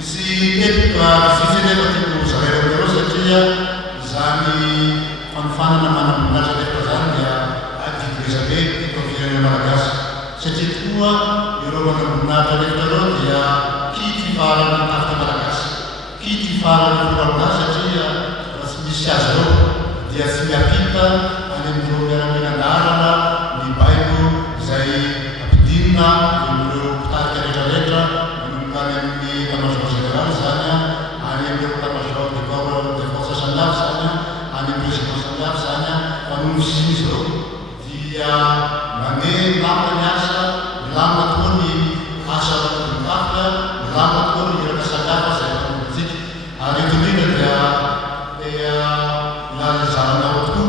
Misy nefa tiako zareo amindreo satria zany fanofanana manam-boninahitra nefa zany dia divirezabe eto firenena malagasy satria tokoa ireo manam-boninahitra nefa reo dia kity farany tafika malagasy kity farany folaminazy satria raha tsy misy azy reo dia tsy miampita any amin'ireo miaraminan-dalana ny baiko izay ampidinina ireo mpitarika rehetrarehetra manomboka any amin'ny état-major général zany any amin'ireo état-major de corps de force samihafa zany any amin'ny président samihafa zany fa noho ny izy reo dia mandeha milamina ny asa milamina tokoa ny asa tafika milamina tokoa ny iraka samihafa zay ataontsika ary eto indrindra dia lazarana tokoa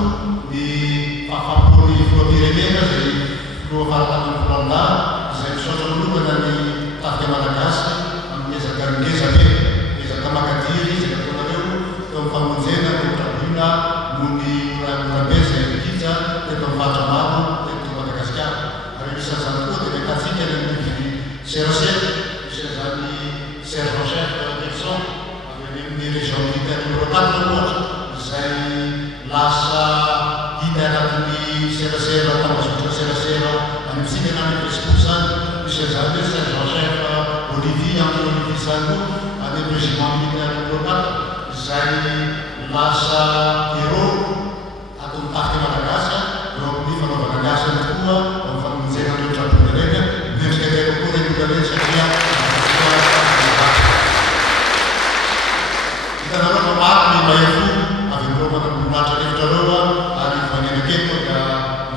ny fahafampony filoam-pirenena zay filoha faratamin'ny filoamina izay misaotra manokana ny tafika malagasy amin'ny ezaka ezaka makadiry izay ataonareo teo amin'ny famonjena ny otraboina noho ny morambe zay mikija teto amin'ny faritra maro teto Madagasikara ary isan'izany tokoa dia metatsika ny amin'ny CRCF misy zany sergent chef Nelson avy amin'ny région militaire numéro 4 ohatra izay lasa hita anatin'ny CRCF tambazotra CRCF any amintsika na amin'ny Facebook zany misy zany hoe sergent chef Olivier André Olivier Sango any amin'ny régiment militaire numéro 4 izay lasa héros ato amin'ny tafika malagasy eo amin'ny fanaovana ny asany tokoa amin'ny famonjena ny otrabony reny mendrika tena koa reny olona reny satria hitanareo fa maro ny mahefo avy amin'ireo manam-boninahitra rehetra reo ary vanenakeko da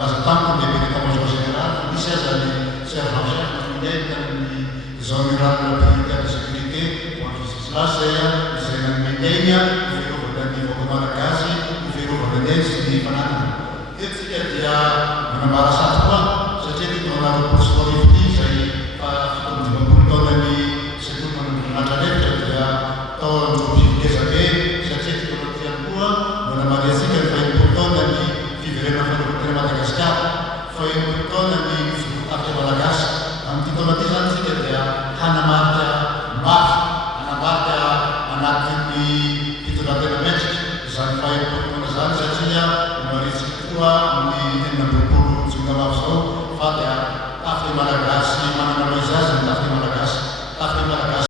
laza tamiko ny lehibe état-major général misy aza ny sergent chef naminay amin'ny zone rurale de la militaire de sécurité point Wenceslas zay izay nanomenegna iverovana ny vahoaka malagasy iverovana ny sy ny fananana etsika dia manambara saty koa satria ty mananaro